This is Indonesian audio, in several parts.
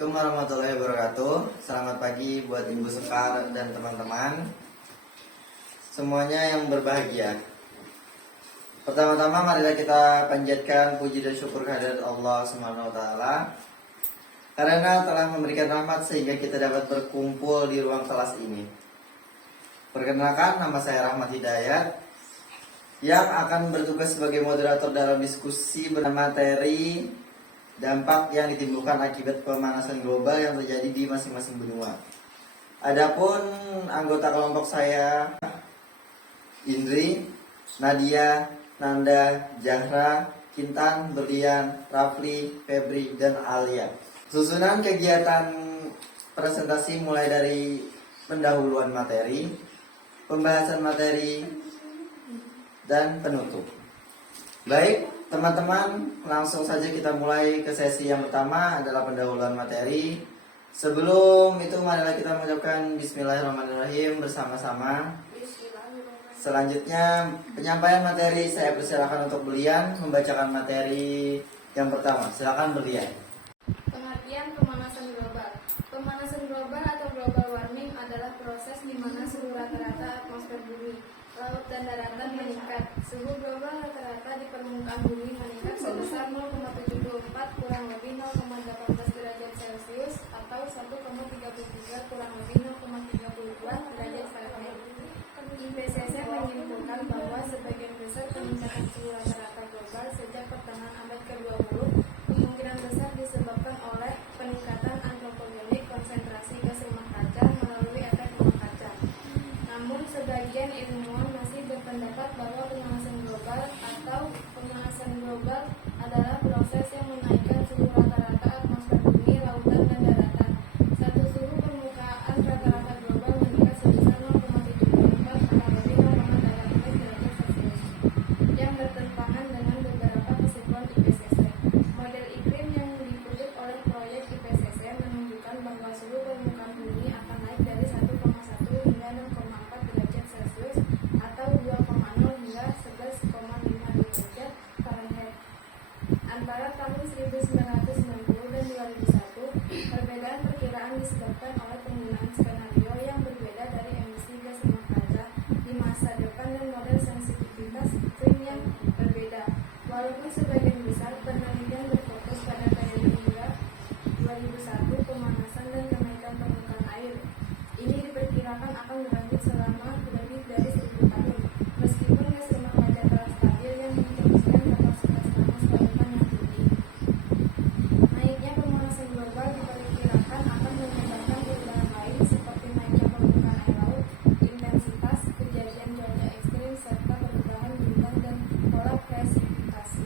Assalamualaikum warahmatullahi wabarakatuh. Selamat pagi buat Ibu Sekar dan teman-teman semuanya yang berbahagia. Pertama-tama marilah kita panjatkan puji dan syukur kehadirat Allah Subhanahu wa taala karena telah memberikan rahmat sehingga kita dapat berkumpul di ruang kelas ini. Perkenalkan, nama saya Rahmat Hidayat yang akan bertugas sebagai moderator dalam diskusi bermateri dampak yang ditimbulkan akibat pemanasan global yang terjadi di masing-masing benua. Adapun anggota kelompok saya Indri, Nadia, Nanda, Zahra, Kintan, Berlian, Rafli, Febri, dan Alia. Susunan kegiatan presentasi mulai dari pendahuluan materi, pembahasan materi, dan penutup. Baik, teman-teman, langsung saja kita mulai ke sesi yang pertama adalah pendahuluan materi. Sebelum itu marilah kita mengucapkan Bismillahirrahmanirrahim bersama-sama. Selanjutnya penyampaian materi, saya persilakan untuk Berlian membacakan materi yang pertama. Silakan Berlian. Pengertian pemanasan global. Pemanasan global atau global warming adalah proses di mana suhu rata-rata atmosfer bumi, laut dan daratan meningkat. Suhu global rata-rata di permukaan bumi meningkat sebesar 0,74 kurang lebih 0,18 derajat Celcius atau 1,33 kurang lebih 0,32 derajat Fahrenheit. IPCC menyimpulkan bahwa sebagian besar peningkatan suhu rata-rata global sejak pertengahan abad ke-20 kemungkinan besar disebabkan oleh peningkatan antropogenik konsentrasi gas rumah kaca melalui efek rumah kaca. Namun sebagian ilmuwan masih berpendapat bahwa pemanasan global atau pemanasan global adalah proses yang menaikkan suhu rata-rata atmosfer bumi, lautan, dan daratan. Satu suhu permukaan rata-rata global meningkat sebesar 0,74 kurang lebih 0,18 derajat Celcius yang bertentangan dengan beberapa kesimpulan IPCC. Model iklim yang dikutip oleh proyek IPCC menunjukkan bahwa suhu permukaan bumi akan naik dari 1,1 hingga 6,4 derajat Celcius atau 2,0 hingga 11,5 derajat Fahrenheit antara tahun 1990 dan 2001. Perbedaan perkiraan disebabkan oleh penggunaan skenario yang berbeda dari emisi gas rumah kaca di masa depan dan model sensitivitas iklim yang berbeda. Walaupun sebagian besar penelitian berfokus pada periode hingga 2001, pemanasan dan kenaikan permukaan air ini diperkirakan akan berlanjut selama lebih dari 1000 tahun. Meskipun gas rumah kaca telah stabil yang mencerminkan kapasitas panas lautan yang tinggi, naiknya pemanasan global diperkirakan akan menyebabkan perubahan lain seperti naiknya permukaan air laut, intensitas kejadian cuaca ekstrim, serta perubahan bintang dan pola presipitasi.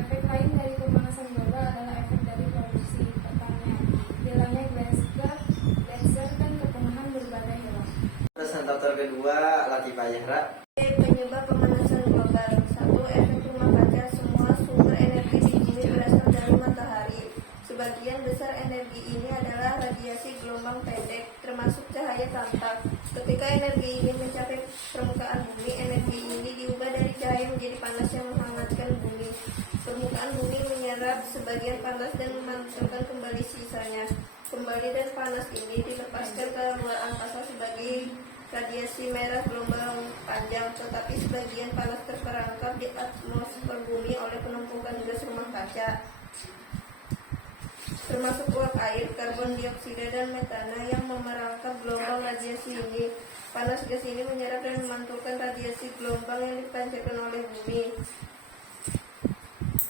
Efek lain dari pemanasan global adalah efek dari produksi pertanian, hilangnya glacier dan kepunahan berbagai hewan. Presentator kedua Latifah Zahra. Penyebab pemanasan global. 1. Efek rumah kaca. Semua sumber energi di bumi berasal dari matahari. Sebagian besar energi ini adalah radiasi gelombang pendek, termasuk cahaya tampak. Ketika energi ini mencapai permukaan bumi, energi ini diubah dari cahaya menjadi panas yang menghangatkan bumi. Permukaan bumi menyerap sebagian panas dan memantulkan kembali sisanya. Kembali dan panas ini dilepaskan ke luar angkasa sebagai radiasi merah gelombang panjang, tetapi sebagian panas terperangkap di atmosfer bumi oleh penumpukan gas rumah kaca, termasuk uap air, karbon dioksida, dan metana yang memerangkap gelombang radiasi ini. Panas gas ini menyerap dan memantulkan radiasi gelombang yang dipancarkan oleh bumi.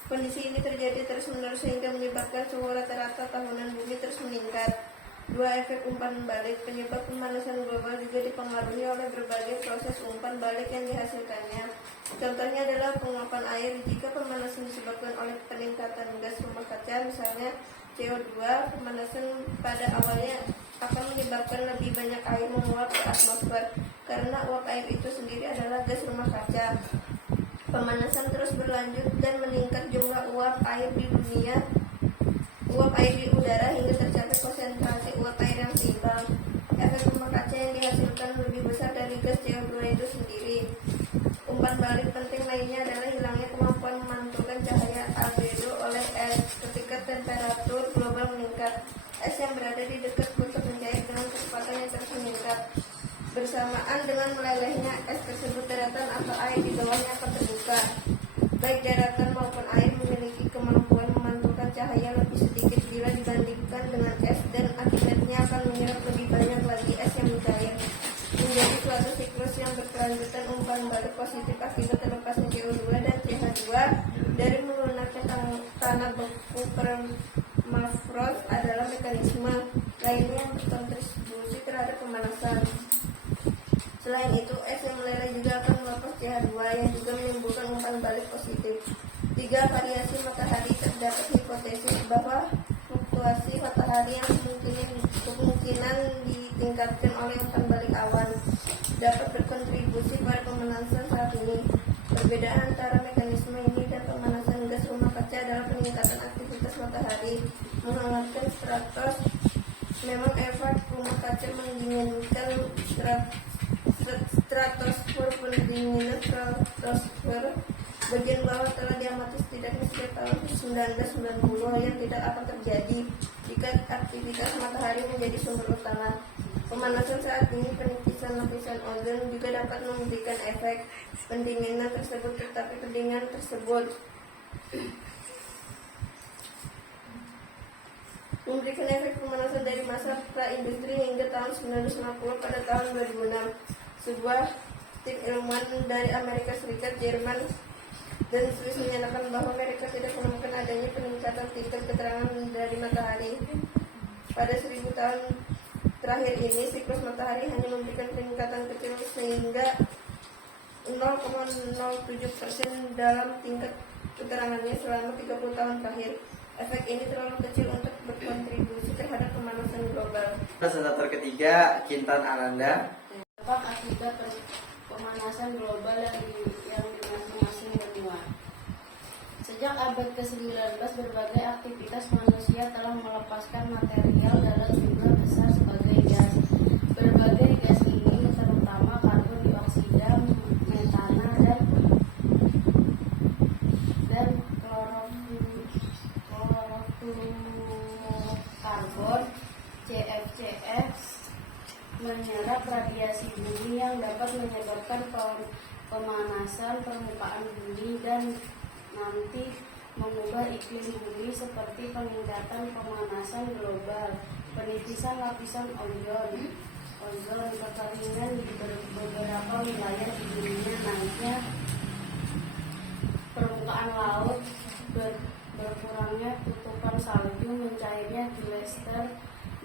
Kondisi ini terjadi terus-menerus sehingga menyebabkan suhu rata-rata tahunan bumi terus meningkat. 2. Efek umpan balik. Penyebab pemanasan global juga dipengaruhi oleh berbagai proses umpan balik yang dihasilkannya. Contohnya adalah penguapan air. Jika pemanasan disebabkan oleh peningkatan gas rumah kaca, misalnya CO2, pemanasan pada awalnya akan menyebabkan lebih banyak air menguap ke atmosfer karena uap air itu sendiri adalah gas rumah kaca. Pemanasan terus berlanjut dan meningkat jumlah uap air di udara hingga tercapai konsentrasi uap air yang seimbang. Efek rumah kaca yang dihasilkan lebih besar dari gas CO2 itu sendiri. Umpan balik penting lainnya adalah hilangnya kemampuan memantulkan cahaya albedo oleh es ketika temperatur global meningkat. Es es yang berada di dekat kutub mencair dengan kecepatan yang terus meningkat. Bersamaan dengan melelehnya es tersebut, daratan atau air di bawahnya akan terbuka. Baik daratan maupun air memiliki kemampuan memantulkan cahaya lebih sedikit bila dibandingkan dengan es, dan akibatnya akan menyerap lebih banyak lagi es yang mencair. Menjadi suatu siklus yang berkelanjutan, umpan balik positif akibat terlepasnya CO2 dan CH2 dari melunaknya tanah beku permafrost adalah mekanisme lainnya yang berkontribusi terhadap pemanasan. Selain itu, es yang meleleh juga akan melepas CH2 yang juga menimbulkan umpan balik positif. 3. Variasi matahari. Terdapat hipotesis bahwa fluktuasi matahari yang kemungkinan ditingkatkan oleh umpan balik awan dapat berkontribusi pada pemanasan saat ini. Perbedaan antara mekanisme ini dan pemanasan gas rumah kaca adalah peningkatan aktivitas matahari menghangatkan stratos. Memang efek rumah kaca mendinginkan stratosfer. Pendinginan stratosfer bagian bawah telah diamati setidaknya sejak tahun 1990 yang tidak akan terjadi jika aktivitas matahari menjadi sumber utama. Pemanasan saat ini, penipisan lapisan ozon juga dapat memberikan efek pendinginan tersebut, tetapi pendinginan tersebut memberikan efek pemanasan dari masa pra-industri hingga tahun 1950. Pada tahun 2006, sebuah tim ilmuwan dari Amerika Serikat, Jerman, dan Swiss menyatakan bahwa mereka tidak menemukan adanya peningkatan tingkat keterangan dari matahari. Pada 1000 tahun terakhir ini, siklus matahari hanya memberikan peningkatan kecil sehingga 0,07% dalam tingkat keterangannya selama 30 tahun terakhir. Efek ini terlalu kecil untuk berkontribusi terhadap pemanasan global. Presentator ketiga, Kintan Ananda. Dampak akibat pemanasan global yang di masing-masing benua. Sejak abad ke-19, berbagai aktivitas manusia telah melepaskan material dalam jumlah besar sebagai gas. Berbagai gas ini terutama karbon dioksida, metana, dan klorofluorokarbon (CFCs) menyerap radiasi bumi yang dapat menyebabkan pemanasan permukaan bumi dan nanti mengubah iklim bumi, seperti peningkatan pemanasan global, penipisan lapisan ozon, kekeringan di beberapa wilayah di dunia, naiknya permukaan laut, berkurangnya tutupan salju, mencairnya glacier,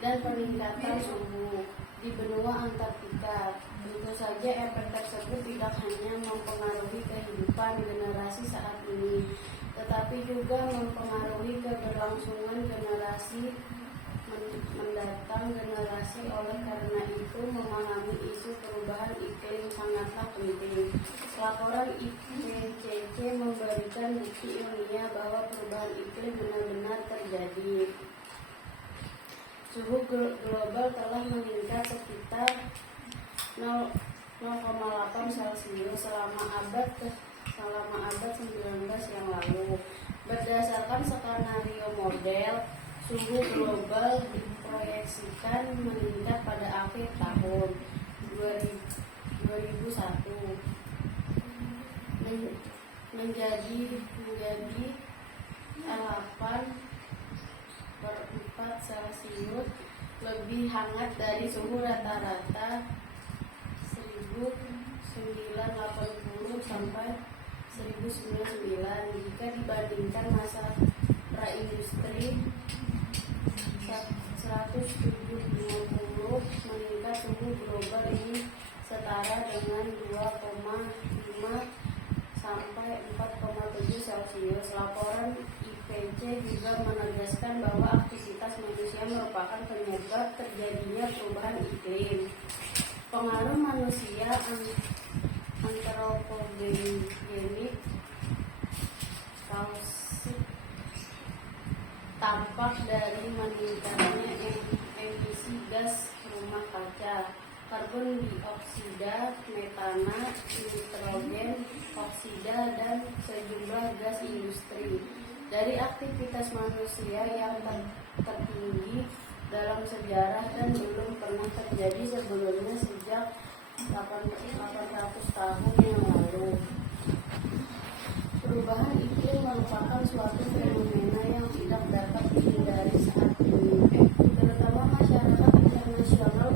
dan peningkatan suhu di benua Antartika. Tentu saja efek tersebut tidak hanya mempengaruhi kehidupan generasi saat ini, tetapi juga mempengaruhi keberlangsungan generasi mendatang. Oleh karena itu, memahami isu perubahan iklim sangatlah penting. Laporan IPCC memberikan bukti ilmiah bahwa perubahan iklim benar-benar terjadi. Suhu global telah meningkat sekitar 0,8 Celcius selama abad 19 yang lalu. Berdasarkan skenario model, suhu global diproyeksikan meningkat pada akhir tahun 2001 menjadi 8/4 Celcius, lebih hangat dari suhu rata-rata 1980 sampai 1999 jika dibandingkan masa praindustri 150. Meningkat suhu global ini setara dengan 2,5 sampai 4,7 Celcius. Laporan IPCC juga menegaskan bahwa aktivitas manusia merupakan penyebab terjadinya perubahan iklim. Pengaruh manusia antropogenik kausik tampak dari meningkatnya emisi gas rumah kaca, karbon dioksida, metana, nitrogen oksida, dan sejumlah gas industri. Dari aktivitas manusia yang tertinggi dalam bersejarah dan belum pernah terjadi sebelumnya sejak 800 tahun yang lalu. Perubahan iklim merupakan suatu fenomena yang tidak dapat dihindari saat ini, terutama masyarakat internasional.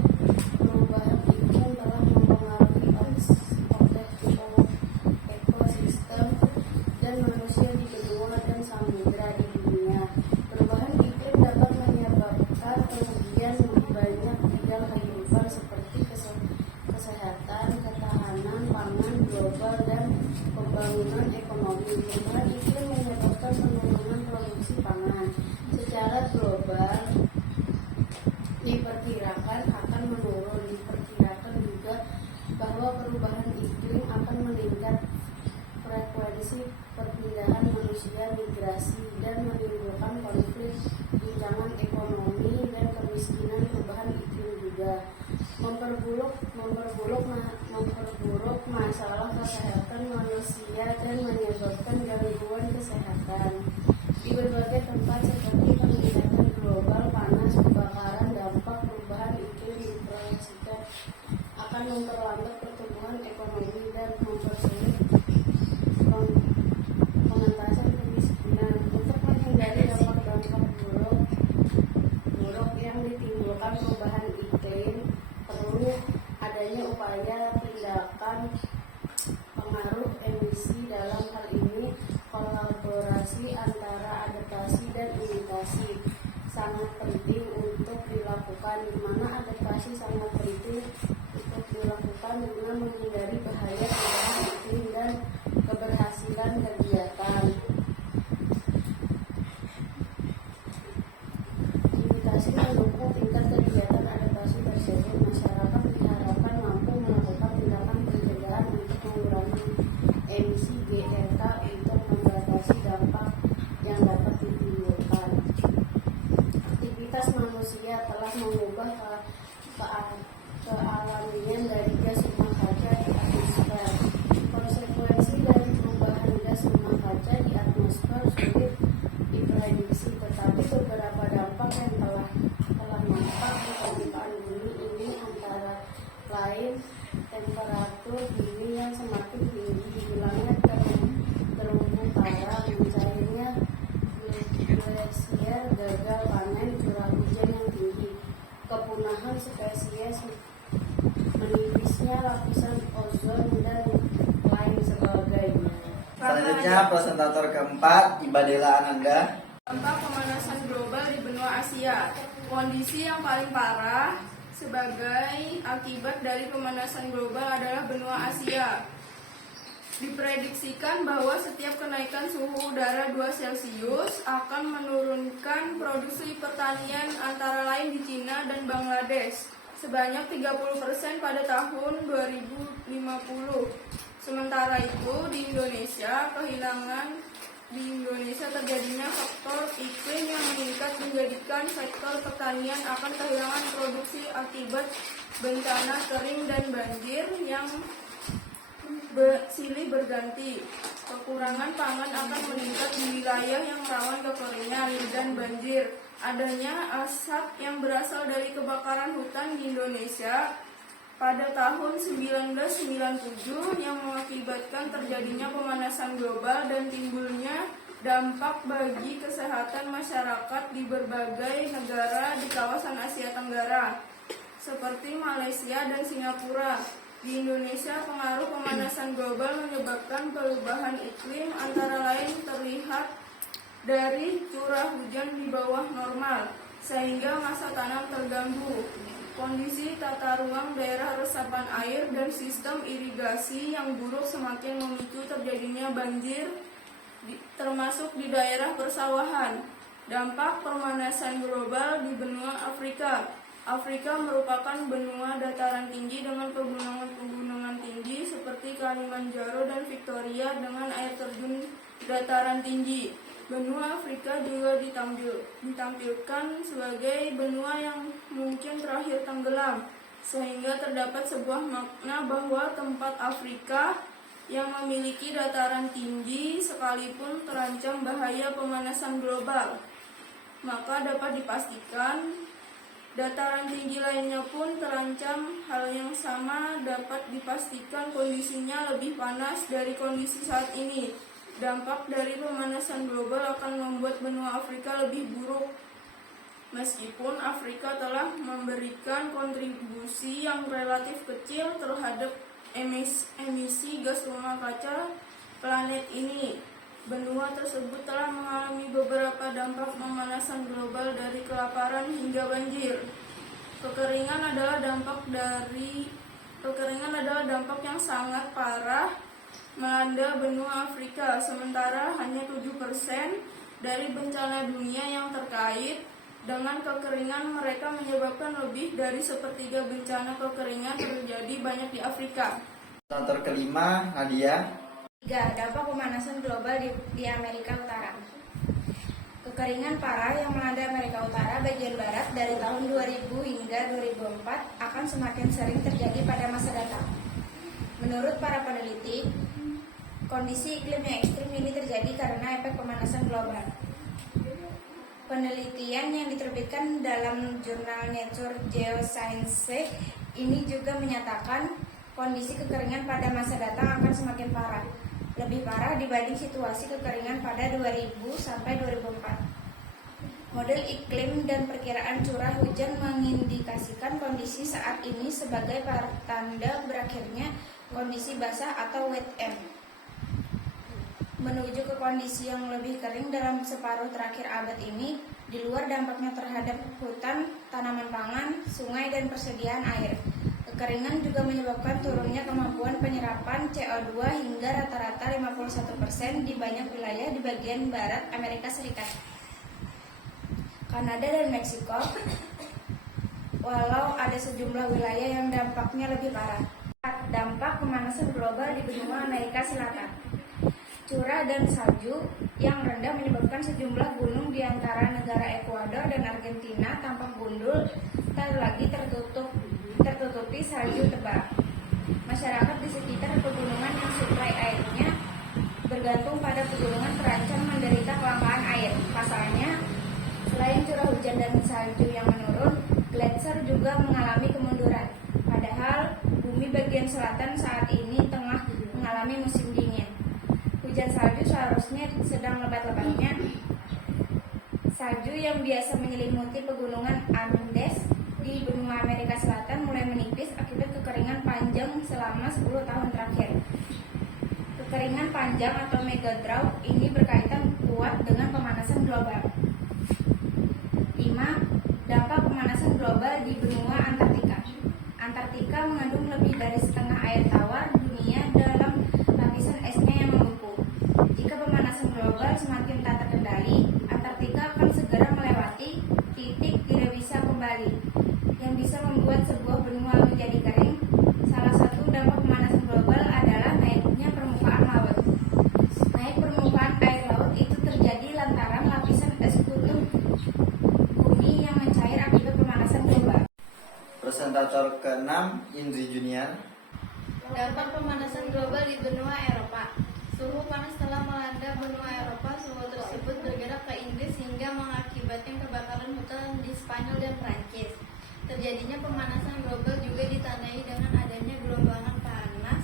Perubahan iklim telah mempengaruhi ekosistem dan manusia di benua dan samudera di dunia. Perubahan iklim dapat menyebabkan kerugian di banyak bidang kehidupan seperti kesehatan, ketahanan pangan global, dan pembangunan ekonomi. Perubahan iklim menyebabkan penurunan produksi pangan secara global diperkirakan akan menurun. Diperkirakan juga bahwa perubahan iklim akan meningkat frekuensi perpindahan manusia, migrasi, dan menimbulkan konflik, guncangan ekonomi, dan kemiskinan. Perubahan iklim juga memperburuk masalah kesehatan manusia dan menyebabkan gangguan kesehatan di berbagai tempat seperti peningkatan global panas, kebakaran. Dampak perubahan iklim diproyeksikan akan memperlambat pertumbuhan ekonomi dan mempersulit pengentasan kemiskinan. Untuk menghindari dampak-dampak buruk yang ditimbulkan perubahan iklim, perlu adanya upaya tindakan pengaruh emisi. Dalam hal ini, kolaborasi antara adaptasi dan imitasi sangat penting untuk dilakukan, di mana adaptasi sangat penting untuk dilakukan guna menghindari bahaya perubahan iklim dan keberhasilan kegiatan. Imitasi mendukung tingkat kegiatan adaptasi tersebut. Masyarakat diharapkan mampu melakukan tindakan pencegahan untuk mengurangi emisi GRK untuk membatasi dampak yang dapat ditimbulkan. Aktivitas manusia telah mengubah kealamian dari gas rumah kaca di atmosfer. Konsekuensi dari perubahan gas rumah kaca di atmosfer sulit diprediksi, tetapi beberapa dampak yang telah nampak di permukaan bumi ini antara lain temperatur bumi yang semakin tinggi, hilangnya terumbu karang, mencairnya glasier, gagal panen, curah hujan yang tinggi, kepunahan spesies, menipisnya lapisan ozon, dan lain sebagainya. Selanjutnya presentator keempat, Ibadela Ananda. Dampak pemanasan global di benua Asia. Kondisi yang paling parah sebagai akibat dari pemanasan global adalah benua Asia. Diprediksikan bahwa setiap kenaikan suhu udara 2 Celcius akan menurunkan produksi pertanian antara lain di Cina dan Bangladesh sebanyak 30% pada tahun 2050. Sementara itu di Indonesia terjadinya faktor iklim yang meningkat menjadikan sektor pertanian akan kehilangan produksi akibat bencana kering dan banjir yang silih berganti. Kekurangan pangan akan meningkat di wilayah yang rawan kekeringan dan banjir. Adanya asap yang berasal dari kebakaran hutan di Indonesia pada tahun 1997 yang mengakibatkan terjadinya pemanasan global dan timbulnya dampak bagi kesehatan masyarakat di berbagai negara di kawasan Asia Tenggara seperti Malaysia dan Singapura. Di Indonesia, pengaruh pemanasan global menyebabkan perubahan iklim antara lain terlihat dari curah hujan di bawah normal sehingga masa tanam terganggu. Kondisi tata ruang daerah resapan air dan sistem irigasi yang buruk semakin memicu terjadinya banjir, termasuk di daerah persawahan. Dampak pemanasan global di benua Afrika. Afrika merupakan benua dataran tinggi dengan pegunungan tinggi seperti Kalimanjaro dan Victoria dengan air terjun dataran tinggi. Benua Afrika juga ditampilkan sebagai benua yang mungkin terakhir tenggelam, sehingga terdapat sebuah makna bahwa tempat Afrika yang memiliki dataran tinggi sekalipun terancam bahaya pemanasan global. Maka dapat dipastikan Dataran tinggi lainnya pun terancam. Hal yang sama dapat dipastikan kondisinya lebih panas dari kondisi saat ini. Dampak dari pemanasan global akan membuat benua Afrika lebih buruk. Meskipun Afrika telah memberikan kontribusi yang relatif kecil terhadap emisi gas rumah kaca planet ini, benua tersebut telah mengalami beberapa dampak pemanasan global dari kelaparan hingga banjir. Kekeringan adalah dampak yang sangat parah melanda benua Afrika, sementara hanya 7% dari bencana dunia yang terkait dengan kekeringan. Mereka menyebabkan lebih dari sepertiga bencana kekeringan terjadi banyak di Afrika. Presentator kelima, Nadia. 3. Dampak pemanasan global di Amerika Utara. Kekeringan parah yang melanda Amerika Utara bagian barat dari tahun 2000 hingga 2004 akan semakin sering terjadi pada masa datang. Menurut para peneliti, kondisi iklim yang ekstrim ini terjadi karena efek pemanasan global. Penelitian yang diterbitkan dalam jurnal Nature Geoscience ini juga menyatakan kondisi kekeringan pada masa datang akan semakin parah, lebih parah dibanding situasi kekeringan pada 2000 sampai 2004. Model iklim dan perkiraan curah hujan mengindikasikan kondisi saat ini sebagai tanda berakhirnya kondisi basah atau wet end, menuju ke kondisi yang lebih kering dalam separuh terakhir abad ini. Di luar dampaknya terhadap hutan, tanaman pangan, sungai, dan persediaan air, kekeringan juga menyebabkan turunnya kemampuan penyerapan CO2 hingga rata-rata 51% di banyak wilayah di bagian barat Amerika Serikat, Kanada, dan Meksiko, walau ada sejumlah wilayah yang dampaknya lebih parah. Dampak pemanasan global di benua Amerika Selatan. Curah dan salju yang rendah menyebabkan sejumlah gunung di antara negara Ekuador dan Argentina tampak gundul tak lagi tertutupi salju tebal. Masyarakat di sekitar pegunungan yang suplai airnya bergantung pada pegunungan terancam menderita kelangkaan air. Pasalnya, selain curah hujan dan salju yang menurun, gletser juga mengalami kemunduran. Padahal bumi bagian selatan saat ini tengah mengalami musim dingin. Hujan salju seharusnya sedang lebat-lebatnya. Salju yang biasa menyelimuti pegunungan Andes di benua Amerika Selatan mulai menipis akibat kekeringan panjang selama 10 tahun terakhir. Kekeringan panjang atau mega drought ini berkaitan kuat dengan pemanasan global. 5. Dampak pemanasan global di benua Antartika. Antartika mengandung lebih dari setengah air tawar dunia dalam lapisan esnya yang membeku. Jika pemanasan global semakin tak terkendali, Antartika akan segera melewati titik tidak bisa kembali, yang bisa membuat sebuah benua menjadi kering. Salah satu dampak pemanasan global adalah naiknya permukaan laut. Naik permukaan air laut itu terjadi lantaran lapisan es kutub bumi yang mencair akibat pemanasan global. Presentator keenam, Indri Junior. Dampak pemanasan global di benua Eropa. Suhu panas telah melanda benua Eropa. Suhu tersebut bergerak ke Inggris hingga mengakibatkan kebakaran hutan di Spanyol dan Prancis. Terjadinya pemanasan global juga ditandai dengan adanya gelombang panas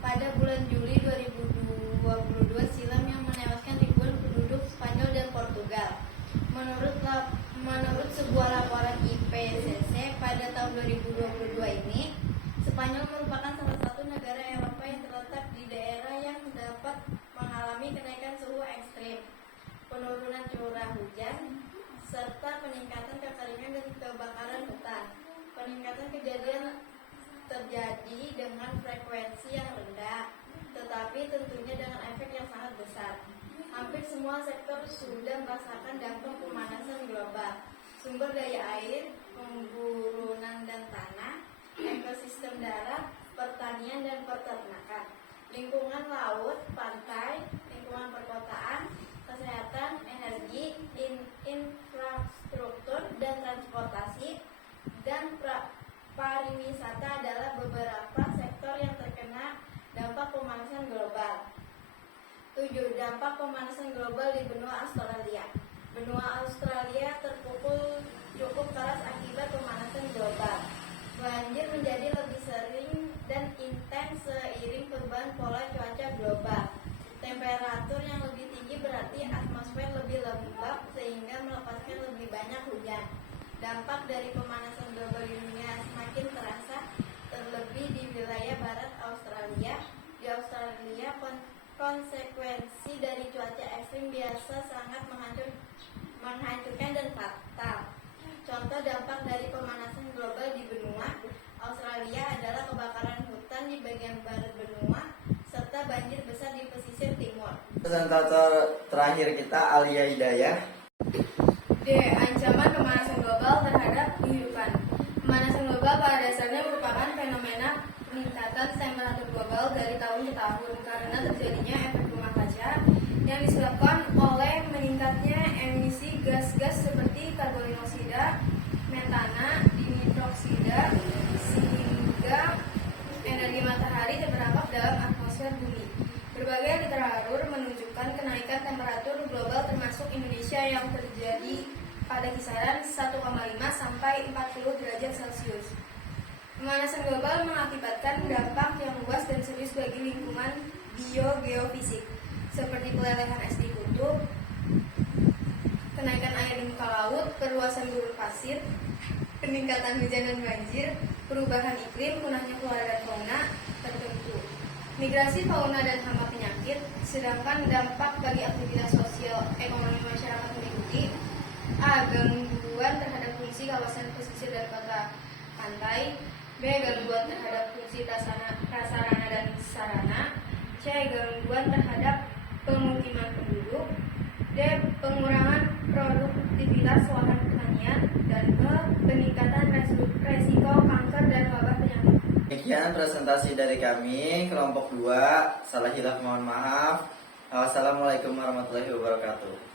pada bulan Juli 2022 silam yang menewaskan ribuan penduduk Spanyol dan Portugal. Menurut sebuah laporan IPCC pada tahun 2022 ini, Spanyol merupakan salah satu negara Eropa yang terletak di daerah yang dapat mengalami kenaikan suhu ekstrim, penurunan curah hujan, serta peningkatan kekeringan dan kebakaran hutan. Peningkatan kejadian terjadi dengan frekuensi yang rendah, tetapi tentunya dengan efek yang sangat besar. Hampir semua sektor sudah merasakan dampak pemanasan global. Sumber daya air, pemburunan dan tanah, ekosistem darat, pertanian dan peternakan, lingkungan laut, pantai, lingkungan perkotaan, kesehatan, energi, infrastruktur dan transportasi, dan pariwisata adalah beberapa sektor yang terkena dampak pemanasan global. 7. Dampak pemanasan global di benua Australia. Benua Australia terpukul cukup keras akibat pemanasan Dampak dari pemanasan global di dunia semakin terasa, terlebih di wilayah barat Australia. Di Australia, konsekuensi dari cuaca ekstrim biasa sangat menghancurkan dan fatal. Contoh dampak dari pemanasan global di benua Australia adalah kebakaran hutan di bagian barat benua serta banjir besar di pesisir timur. Presentator terakhir kita Alia Hidayah. D. Ancaman pemanasan global terhadap kehidupan. Pemanasan global pada dasarnya merupakan fenomena peningkatan temperatur global dari tahun ke tahun karena terjadinya efek rumah kaca yang disebabkan oleh meningkatnya emisi gas-gas seperti karbon dioksida, metana, dinitroksida, sehingga energi matahari terperangkap dalam atmosfer bumi. Berbagai literatur menunjukkan kenaikan temperatur global termasuk Indonesia yang terjadi pada kisaran 1,5 sampai 40 derajat Celcius. Pemanasan global mengakibatkan dampak yang luas dan serius bagi lingkungan geofisik, seperti pelelehan es di kutub, kenaikan air di muka laut, perluasan gurun pasir, peningkatan hujan dan banjir, perubahan iklim, punahnya flora dan fauna tertentu, migrasi fauna dan hama penyakit, sedangkan dampak bagi aktivitas sosial ekonomi masyarakat meliputi A. Gangguan terhadap fungsi kawasan pesisir dan kota pantai, B. Gangguan terhadap fungsi prasarana dan sarana, C. Gangguan terhadap pemukiman penduduk, D. Pengurangan produktivitas lahan pertanian, dan E. Peningkatan resiko kanker dan wabah penyakit. Demikian presentasi dari kami, kelompok 2. Salah hilaf mohon maaf. Wassalamualaikum warahmatullahi wabarakatuh.